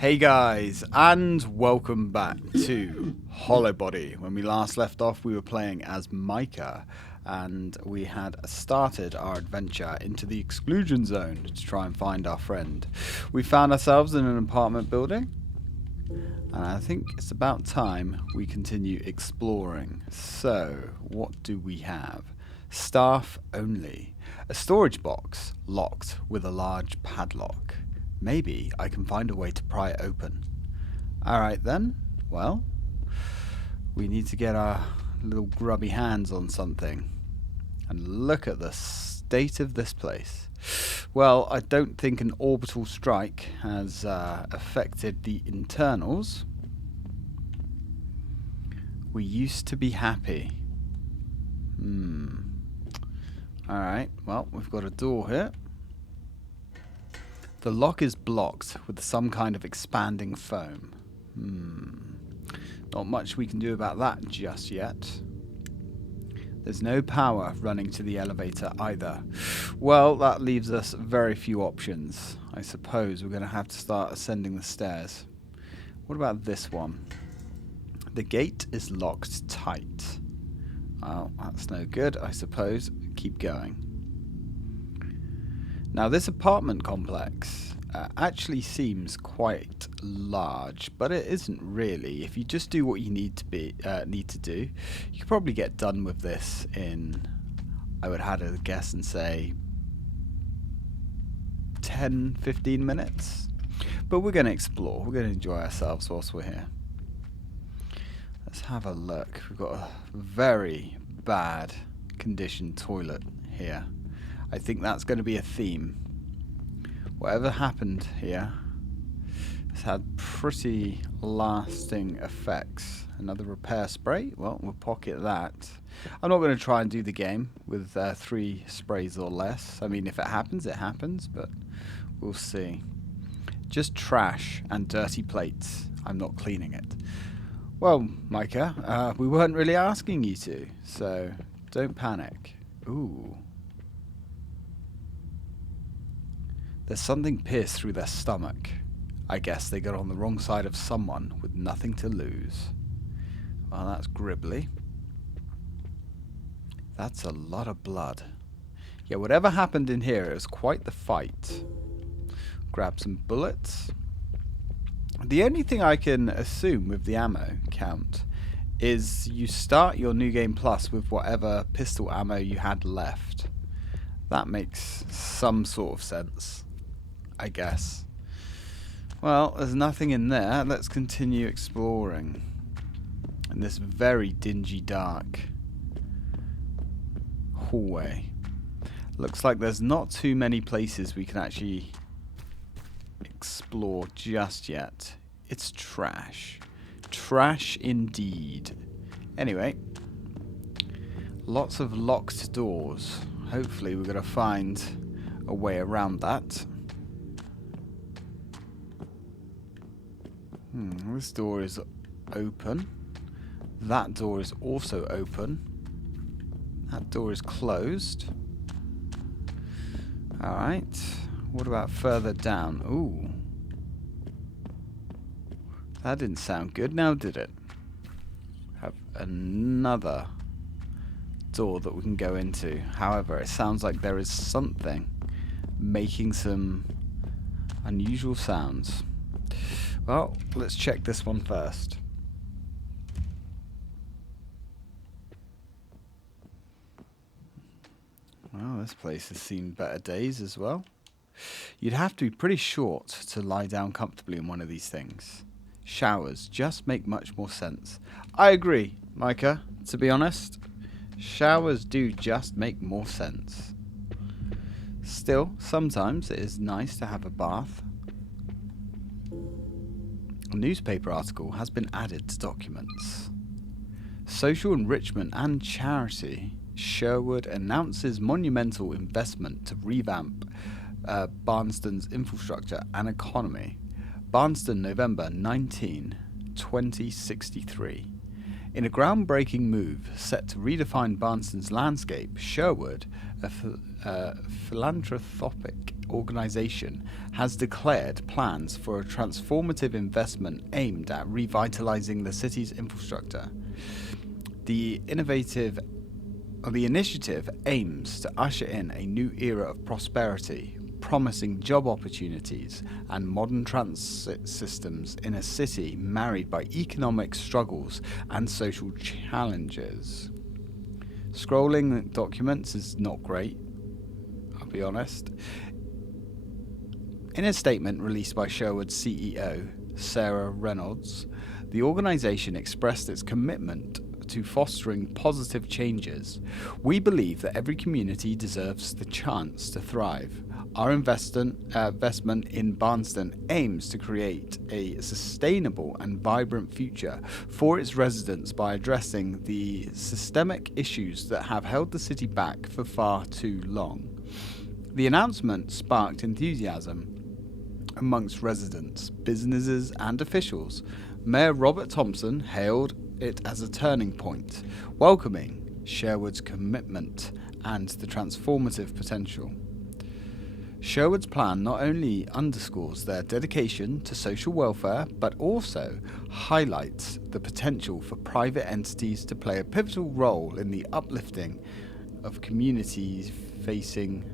Hey guys, and welcome back to Hollowbody. When we last left off, we were playing as Micah, and we had started our adventure into the exclusion zone to try and find our friend. We found ourselves in an apartment building, and I think it's about time we continue exploring. So, what do we have? Staff only. A storage box locked with a large padlock. Maybe I can find a way to pry it open. Alright then, well, we need to get our little grubby hands on something. And look at the state of this place. Well, I don't think an orbital strike has affected the internals. We used to be happy. Alright, well, we've got a door here. The lock is blocked with some kind of expanding foam. Not much we can do about that just yet. There's no power running to the elevator either. Well, that leaves us very few options. I suppose we're going to have to start ascending the stairs. What about this one? The gate is locked tight. Well, that's no good, I suppose. Keep going. Now this apartment complex actually seems quite large, but it isn't really. If you just do what you need to do, you could probably get done with this in, I would hazard a guess and say 10-15 minutes. But we're going to explore. We're going to enjoy ourselves whilst we're here. Let's have a look. We've got a very bad condition toilet here. I think that's going to be a theme. Whatever happened here has had pretty lasting effects. Another repair spray? Well, we'll pocket that. I'm not going to try and do the game with 3 sprays or less. I mean, if it happens, it happens, but we'll see. Just trash and dirty plates. I'm not cleaning it. Well, Micah, we weren't really asking you to, so don't panic. Ooh. There's something pierced through their stomach. I guess they got on the wrong side of someone with nothing to lose. Well, that's gribbly. That's a lot of blood. Yeah, whatever happened in here, it was quite the fight. Grab some bullets. The only thing I can assume with the ammo count is you start your New Game Plus with whatever pistol ammo you had left. That makes some sort of sense, I guess. Well, there's nothing in there. Let's continue exploring in this very dingy, dark hallway. Looks like there's not too many places we can actually explore just yet. It's trash. Trash indeed. Anyway, lots of locked doors. Hopefully we're going to find a way around that. This door is open. That door is also open. That door is closed. Alright. What about further down? Ooh. That didn't sound good now, did it? Have another door that we can go into. However, it sounds like there is something making some unusual sounds. Well, let's check this one first. Well, this place has seen better days as well. You'd have to be pretty short to lie down comfortably in one of these things. Showers just make much more sense. I agree, Micah, to be honest. Showers do just make more sense. Still, sometimes it is nice to have a bath. A newspaper article has been added to documents. Social enrichment and charity. Sherwood announces monumental investment to revamp Barnston's infrastructure and economy. Barnston, November 19, 2063. In a groundbreaking move set to redefine Barnston's landscape, Sherwood, a philanthropic organisation, has declared plans for a transformative investment aimed at revitalising the city's infrastructure. The initiative aims to usher in a new era of prosperity, promising job opportunities and modern transit systems in a city marred by economic struggles and social challenges. Scrolling documents is not great, I'll be honest. In a statement released by Sherwood's CEO, Sarah Reynolds, the organisation expressed its commitment to fostering positive changes. We believe that every community deserves the chance to thrive. Our investment in Barnston aims to create a sustainable and vibrant future for its residents by addressing the systemic issues that have held the city back for far too long. The announcement sparked enthusiasm amongst residents, businesses and officials. Mayor Robert Thompson hailed it as a turning point, welcoming Sherwood's commitment and the transformative potential. Sherwood's plan not only underscores their dedication to social welfare, but also highlights the potential for private entities to play a pivotal role in the uplifting of communities facing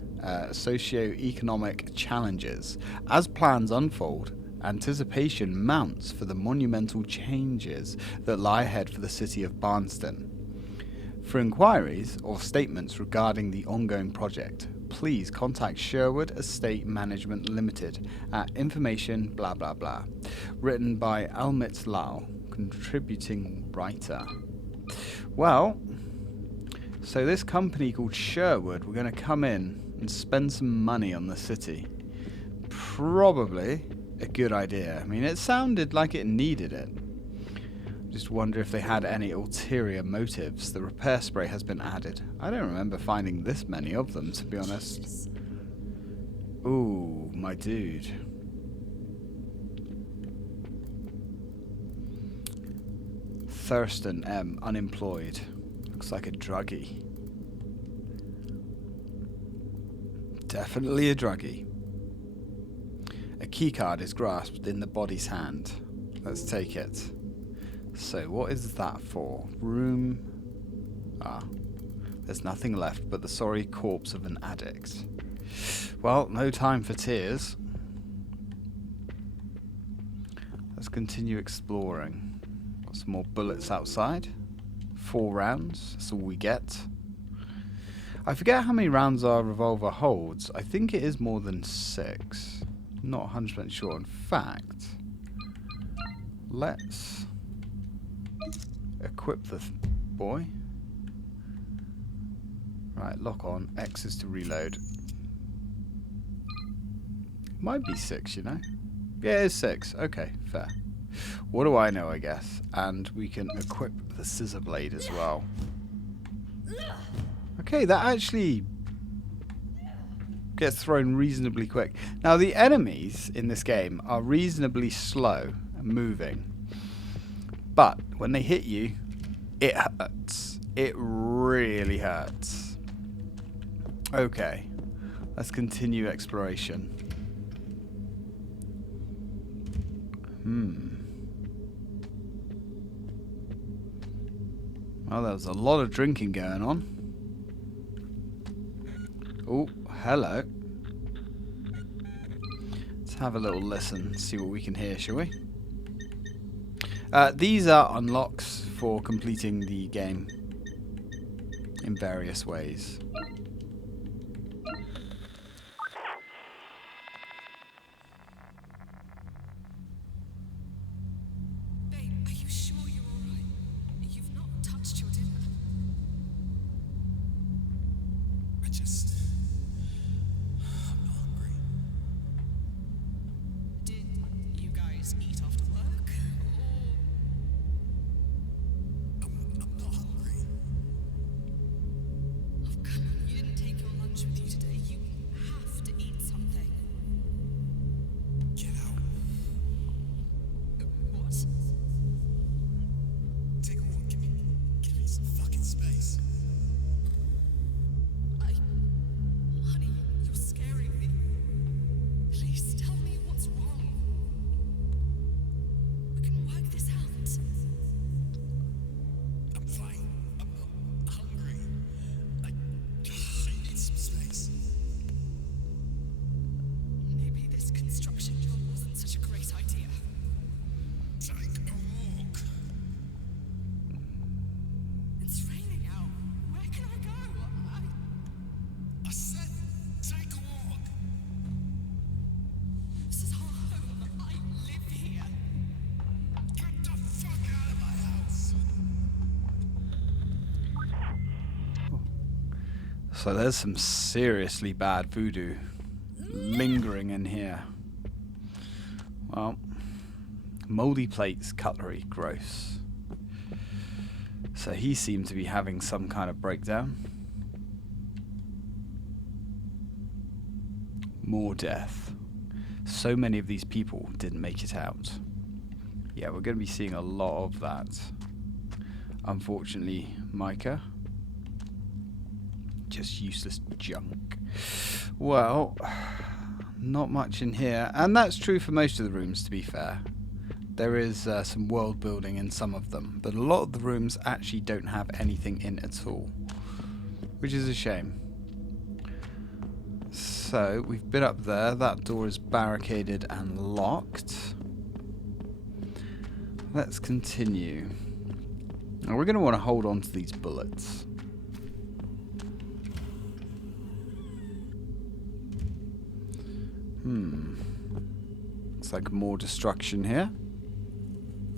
socio-economic challenges. As plans unfold, anticipation mounts for the monumental changes that lie ahead for the city of Barnston. For inquiries or statements regarding the ongoing project, please contact Sherwood Estate Management Limited at information blah blah blah. Written by Almit Lau, contributing writer. Well, so this company called Sherwood, we're going to come in and spend some money on the city. Probably a good idea. I mean, it sounded like it needed it. Just wonder if they had any ulterior motives. The repair spray has been added. I don't remember finding this many of them, to be honest. Ooh, my dude. Thurston M, unemployed. Looks like a druggie. Definitely a druggie. A keycard is grasped in the body's hand. Let's take it. So what is that for? Room... there's nothing left but the sorry corpse of an addict. Well, no time for tears. Let's continue exploring. Got some more bullets outside. 4 rounds, that's all we get. I forget how many rounds our revolver holds. I think it is more than 6. Not 100% sure. In fact, let's equip the boy. Right, lock on. X is to reload. Might be 6, you know. Yeah, it is 6. Okay, fair. What do I know, I guess? And we can equip the scissor blade as well. Okay, that actually gets thrown reasonably quick. Now, the enemies in this game are reasonably slow and moving. But when they hit you, it hurts. It really hurts. Okay, let's continue exploration. Well, there was a lot of drinking going on. Oh, hello. Let's have a little listen, see what we can hear, shall we? These are unlocks for completing the game in various ways. Babe, are you sure you're alright? You've not touched your dinner. I'm not hungry. Did you guys eat after work? I'm not hungry. Or... Oh, come on, fucking space. Honey, you're scaring me. Please tell me what's wrong. We can work this out. I'm fine. I'm not hungry. I need some space. Maybe this construction job wasn't such a great idea. Take a walk. It's raining out. Where can I go? I said, take a walk. This is our home. I live here. Get the fuck out of my house. So there's some seriously bad voodoo lingering in here. Well, moldy plates, cutlery, gross. So he seemed to be having some kind of breakdown. More death. So many of these people didn't make it out. Yeah, we're going to be seeing a lot of that. Unfortunately, Micah. Just useless junk. Well, not much in here. And that's true for most of the rooms, to be fair. There is some world building in some of them. But a lot of the rooms actually don't have anything in at all. Which is a shame. So, we've been up there. That door is barricaded and locked. Let's continue. Now, we're going to want to hold on to these bullets. Looks like more destruction here.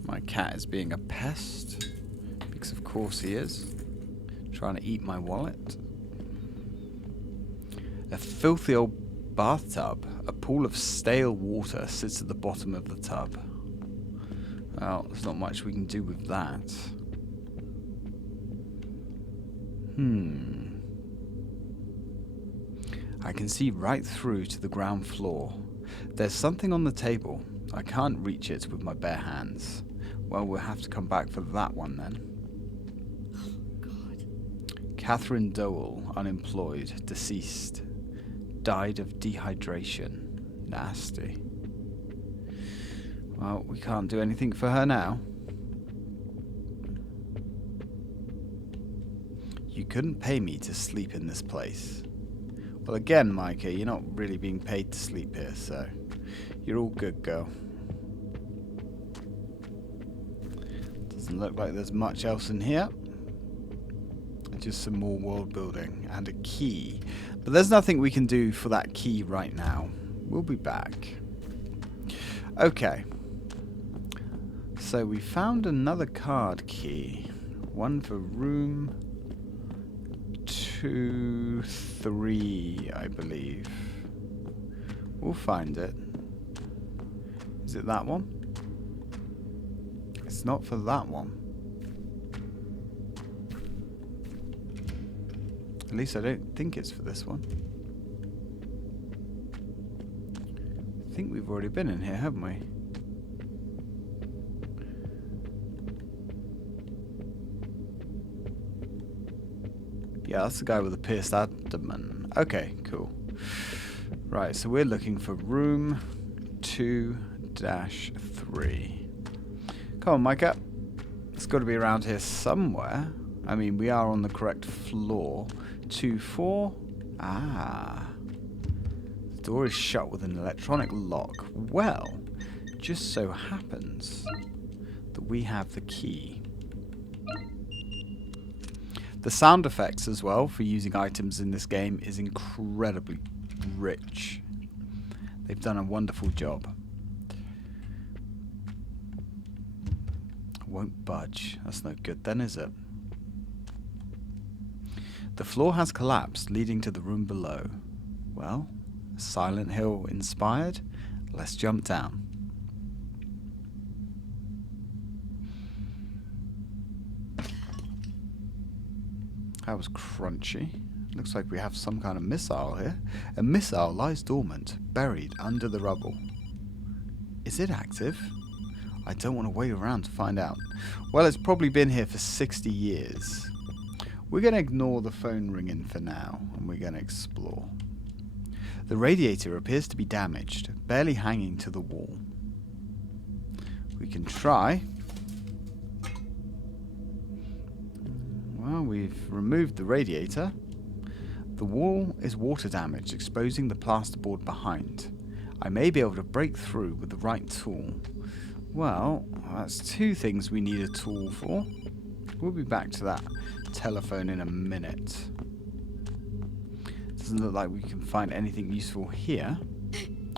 My cat is being a pest. Because of course he is. Trying to eat my wallet. A filthy old bathtub. A pool of stale water sits at the bottom of the tub. Well, there's not much we can do with that. I can see right through to the ground floor. There's something on the table. I can't reach it with my bare hands. Well, we'll have to come back for that one then. God. Catherine Dowell, unemployed, deceased. Died of dehydration. Nasty. Well, we can't do anything for her now. You couldn't pay me to sleep in this place. Well, again, Micah, you're not really being paid to sleep here, so you're all good, girl. Doesn't look like there's much else in here. Just some more world building and a key. But there's nothing we can do for that key right now. We'll be back. Okay. So we found another card key. One for room 2, 3, I believe. We'll find it. Is it that one? It's not for that one. At least I don't think it's for this one. I think we've already been in here, haven't we? Yeah, that's the guy with the pierced abdomen. Okay, cool. Right, so we're looking for room 2-3. Come on, Micah. It's got to be around here somewhere. I mean, we are on the correct floor. 2-4. Ah. The door is shut with an electronic lock. Well, just so happens that we have the key. The sound effects as well for using items in this game is incredibly rich. They've done a wonderful job. Won't budge. That's no good then, is it? The floor has collapsed, leading to the room below. Well, Silent Hill inspired. Let's jump down. That was crunchy. Looks like we have some kind of missile here. A missile lies dormant, buried under the rubble. Is it active? I don't want to wait around to find out. Well, it's probably been here for 60 years. We're going to ignore the phone ringing for now, and we're going to explore. The radiator appears to be damaged, barely hanging to the wall. We can try. Well, we've removed the radiator. The wall is water damaged, exposing the plasterboard behind. I may be able to break through with the right tool. Well, that's two things we need a tool for. We'll be back to that telephone in a minute. Doesn't look like we can find anything useful here.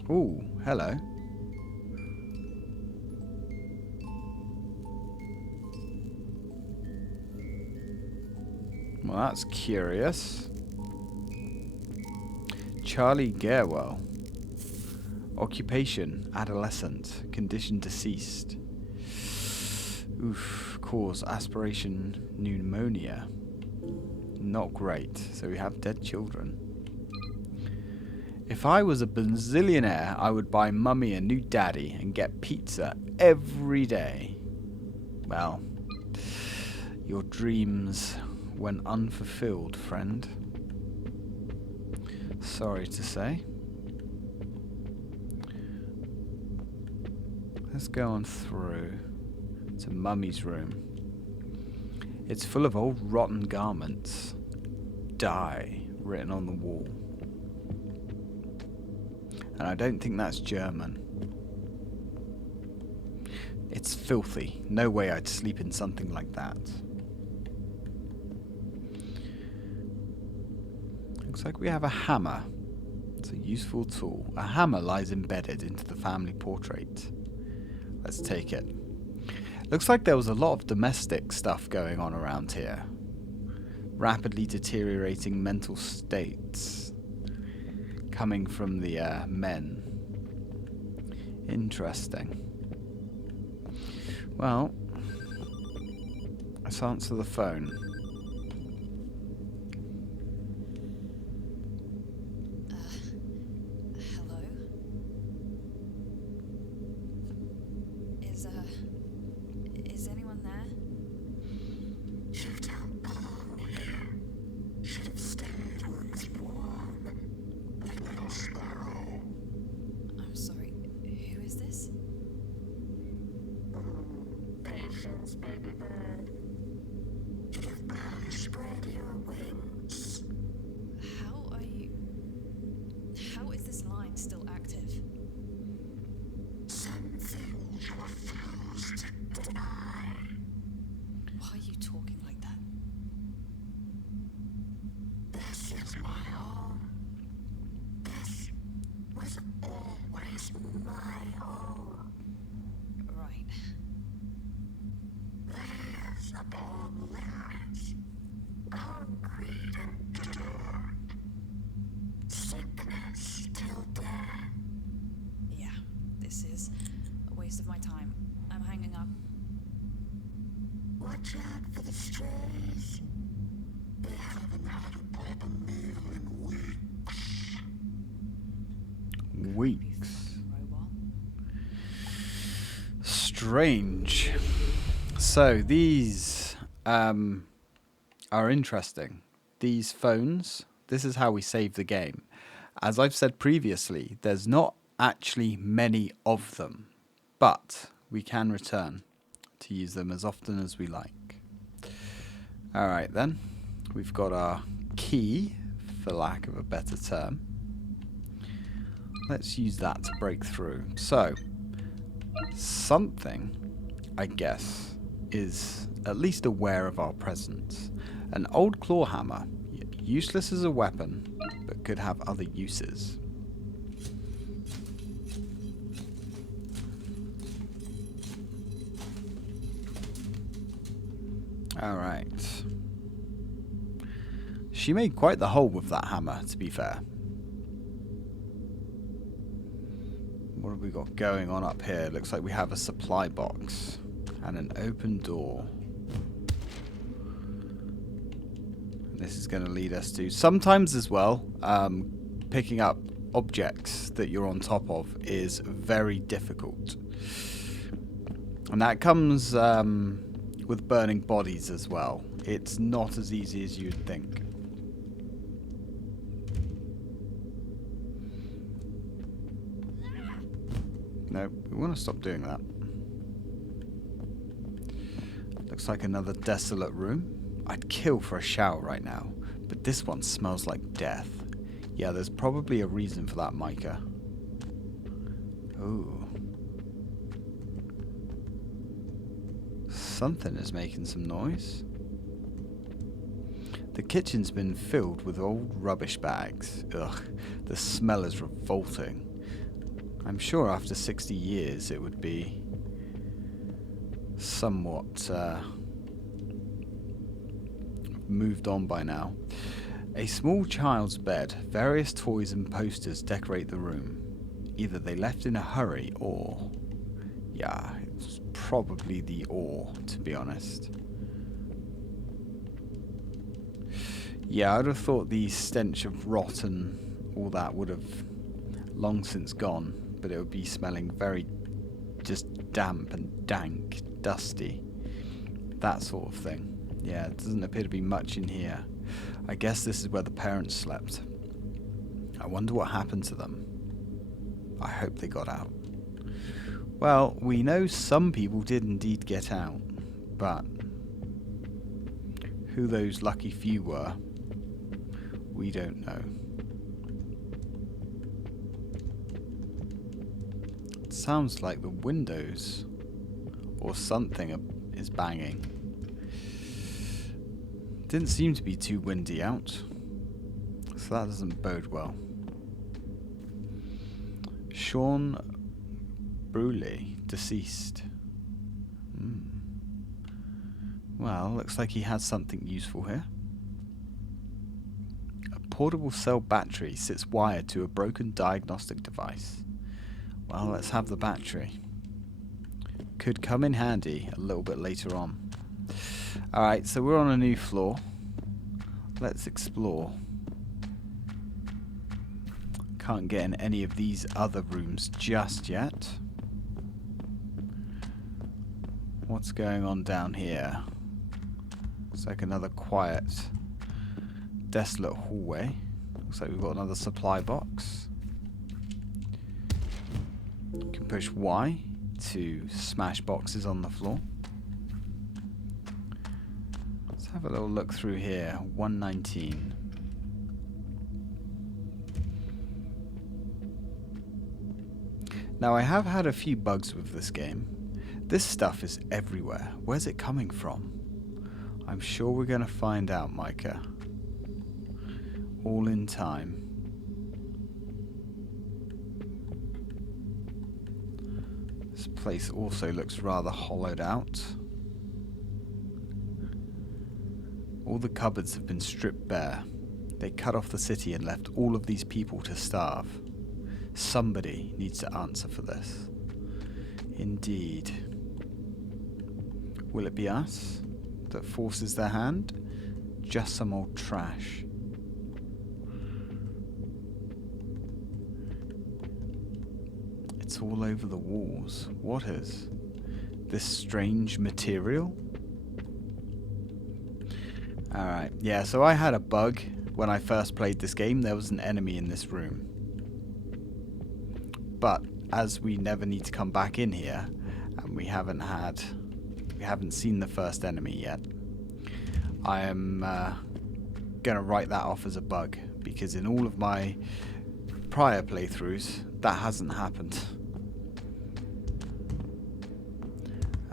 Oh, hello. Well, that's curious. Charlie Garewell. Occupation, adolescent. Condition deceased. Oof, cause aspiration pneumonia. Not great. So we have dead children. If I was a bazillionaire, I would buy Mummy a new daddy and get pizza every day. Well, your dreams went unfulfilled, friend. Sorry to say. Let's go on through to Mummy's room. It's full of old rotten garments. Die written on the wall. And I don't think that's German. It's filthy. No way I'd sleep in something like that. Looks like we have a hammer. It's a useful tool. A hammer lies embedded into the family portrait. Let's take it. Looks like there was a lot of domestic stuff going on around here. Rapidly deteriorating mental states coming from the men. Interesting. Well, let's answer the phone. Hello? Is anyone there? Should have gone here. Should have stayed where it's warm. Like a little sparrow. I'm sorry, who is this? Patience, baby bird. Should have barely spread your wings. How is this line still active? Some things you refuse to deny. Why are you talking like that? This is my home. This was always my home. Right. Layers upon layers. Concrete and dirt. Sickness till death. Yeah, this is a waste of my time. I'm hanging up. Watch out for the strays. They haven't had a proper meal in weeks. Weeks. Robot. Strange. So these are interesting. These phones, this is how we save the game. As I've said previously, there's not actually many of them, but we can return to use them as often as we like. Alright then, we've got our key, for lack of a better term. Let's use that to break through. So, something, I guess, is at least aware of our presence. An old claw hammer, useless as a weapon, but could have other uses. Alright. She made quite the hole with that hammer, to be fair. What have we got going on up here? Looks like we have a supply box and an open door. This is going to lead us to, sometimes as well, picking up objects that you're on top of is very difficult. And that comes with burning bodies as well. It's not as easy as you'd think. No, we want to stop doing that. Looks like another desolate room. I'd kill for a shower right now, but this one smells like death. Yeah, there's probably a reason for that, Micah. Ooh. Something is making some noise. The kitchen's been filled with old rubbish bags. Ugh, the smell is revolting. I'm sure after 60 years it would be somewhat moved on by now. A small child's bed, various toys and posters decorate the room. Either they left in a hurry or... yeah, it's probably the or, to be honest. Yeah, I'd have thought the stench of rot and all that would have long since gone, but it would be smelling very just damp and dank, dusty, that sort of thing. Yeah, it doesn't appear to be much in here. I guess this is where the parents slept. I wonder what happened to them. I hope they got out. Well, we know some people did indeed get out, but who those lucky few were, we don't know. It sounds like the windows or something is banging. Didn't seem to be too windy out, so that doesn't bode well. Sean Bruley, deceased. Well, looks like he has something useful here. A portable cell battery sits wired to a broken diagnostic device. Well, let's have the battery. Could come in handy a little bit later on. Alright, so we're on a new floor. Let's explore. Can't get in any of these other rooms just yet. What's going on down here? Looks like another quiet, desolate hallway. Looks like we've got another supply box. You can push Y to smash boxes on the floor. Let's have a little look through here. 119. Now, I have had a few bugs with this game. This stuff is everywhere. Where's it coming from? I'm sure we're going to find out, Micah. All in time. This place also looks rather hollowed out. All the cupboards have been stripped bare. They cut off the city and left all of these people to starve. Somebody needs to answer for this. Indeed. Will it be us that forces their hand? Just some old trash. It's all over the walls. What is this strange material? Alright, yeah, so I had a bug when I first played this game. There was an enemy in this room. But as we never need to come back in here, and we haven't seen the first enemy yet, I am gonna write that off as a bug, because in all of my prior playthroughs that hasn't happened.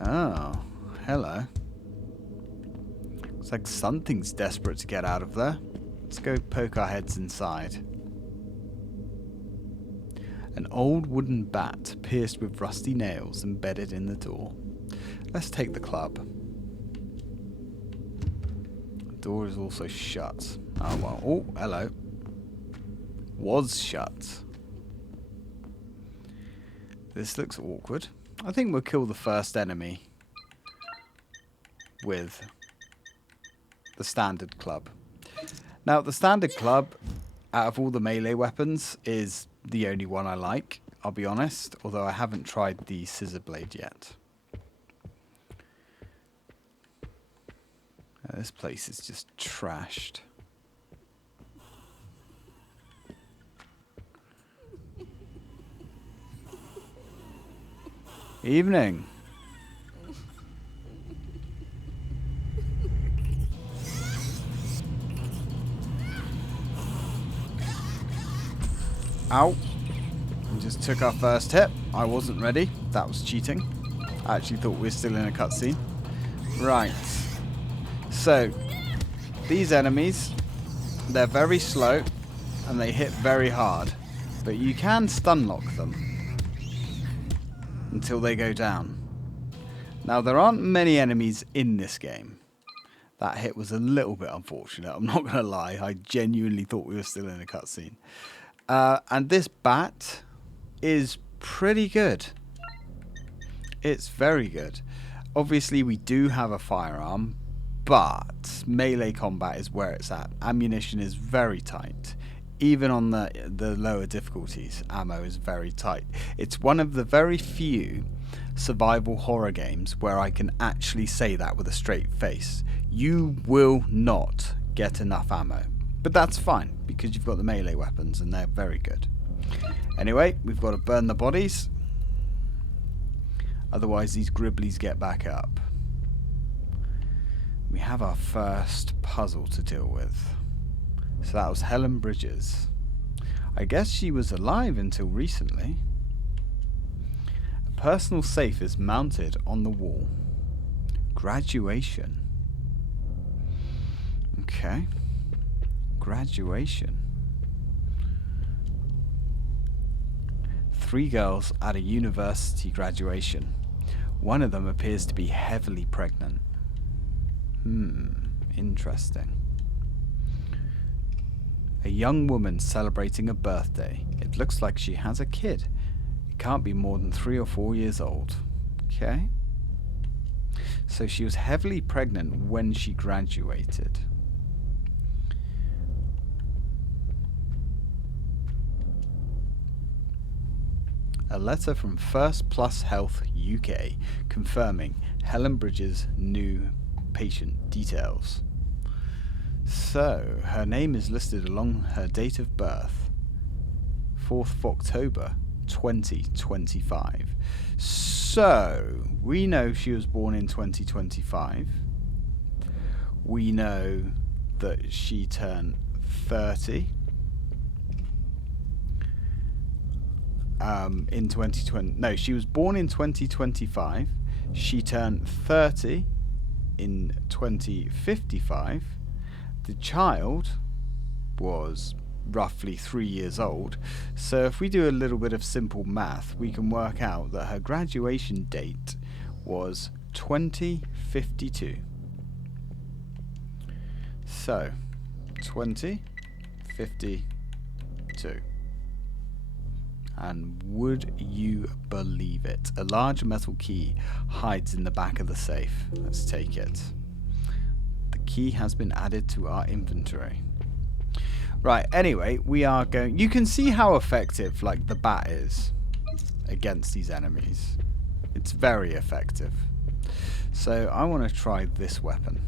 Oh, hello. Looks like something's desperate to get out of there. Let's go poke our heads inside. An old wooden bat pierced with rusty nails embedded in the door. Let's take the club. The door is also shut. Oh well. Oh, hello. Was shut. This looks awkward. I think we'll kill the first enemy with the standard club. Now, the standard club, out of all the melee weapons, is the only one I like, I'll be honest, although I haven't tried the scissor blade yet. This place is just trashed. Evening. Ow. We just took our first hit. I wasn't ready. That was cheating. I actually thought we were still in a cutscene. Right. So, these enemies, they're very slow and they hit very hard. But you can stun lock them until they go down. Now, there aren't many enemies in this game. That hit was a little bit unfortunate. I'm not going to lie. I genuinely thought we were still in a cutscene. And this bat is pretty good. It's very good. Obviously, we do have a firearm, but melee combat is where it's at. Ammunition is very tight. Even on the lower difficulties, ammo is very tight. It's one of the very few survival horror games where I can actually say that with a straight face. You will not get enough ammo. But that's fine, because you've got the melee weapons and they're very good. Anyway, we've got to burn the bodies. Otherwise these gribblies get back up. We have our first puzzle to deal with. So that was Helen Bridges. I guess she was alive until recently. A personal safe is mounted on the wall. Graduation. Okay. Graduation. 3 girls at a university graduation. One of them appears to be heavily pregnant. Interesting. A young woman celebrating a birthday. It looks like she has a kid. It can't be more than 3 or 4 years old. Okay. So she was heavily pregnant when she graduated. A letter from First Plus Health UK confirming Helen Bridges' new patient details. So, her name is listed along her date of birth, 4th of October 2025. So, we know she was born in 2025. We know that she turned 30 in 2020. No, she was born in 2025. She turned 30 in 2055. The child was roughly 3 years old. So if we do a little bit of simple math, we can work out that her graduation date was 2052. So, 2052. And would you believe it? A large metal key hides in the back of the safe. Let's take it. The key has been added to our inventory. Right, anyway, we are going... You can see how effective, like, the bat is against these enemies. It's very effective. So, I want to try this weapon.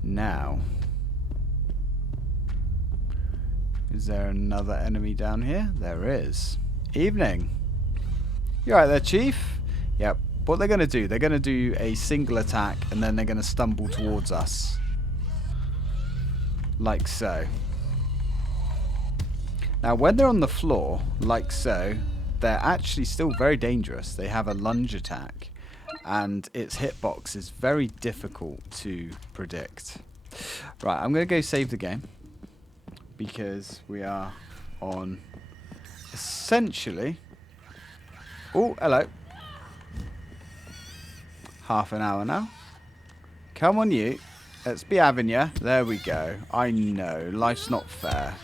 Now... Is there another enemy down here? There is. Evening. You alright there, Chief? Yep. What they're going to do, they're going to do a single attack and then they're going to stumble towards us. Like so. Now, when they're on the floor, like so, they're actually still very dangerous. They have a lunge attack. And its hitbox is very difficult to predict. Right, I'm going to go save the game. Because we are on essentially... Oh, hello. Half an hour now. Come on, you. Let's be having ya. There we go. I know. Life's not fair.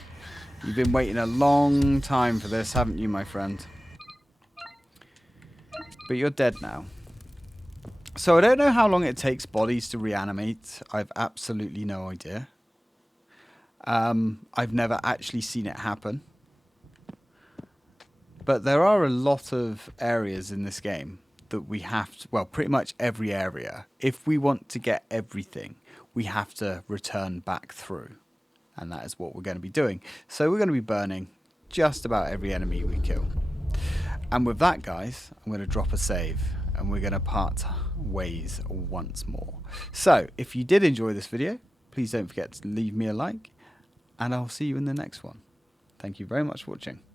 You've been waiting a long time for this, haven't you, my friend? But you're dead now. So I don't know how long it takes bodies to reanimate. I've absolutely no idea. I've never actually seen it happen. But there are a lot of areas in this game that we have to, well, pretty much every area. If we want to get everything, we have to return back through. And that is what we're going to be doing. So we're going to be burning just about every enemy we kill. And with that, guys, I'm going to drop a save and we're going to part ways once more. So if you did enjoy this video, please don't forget to leave me a like and I'll see you in the next one. Thank you very much for watching.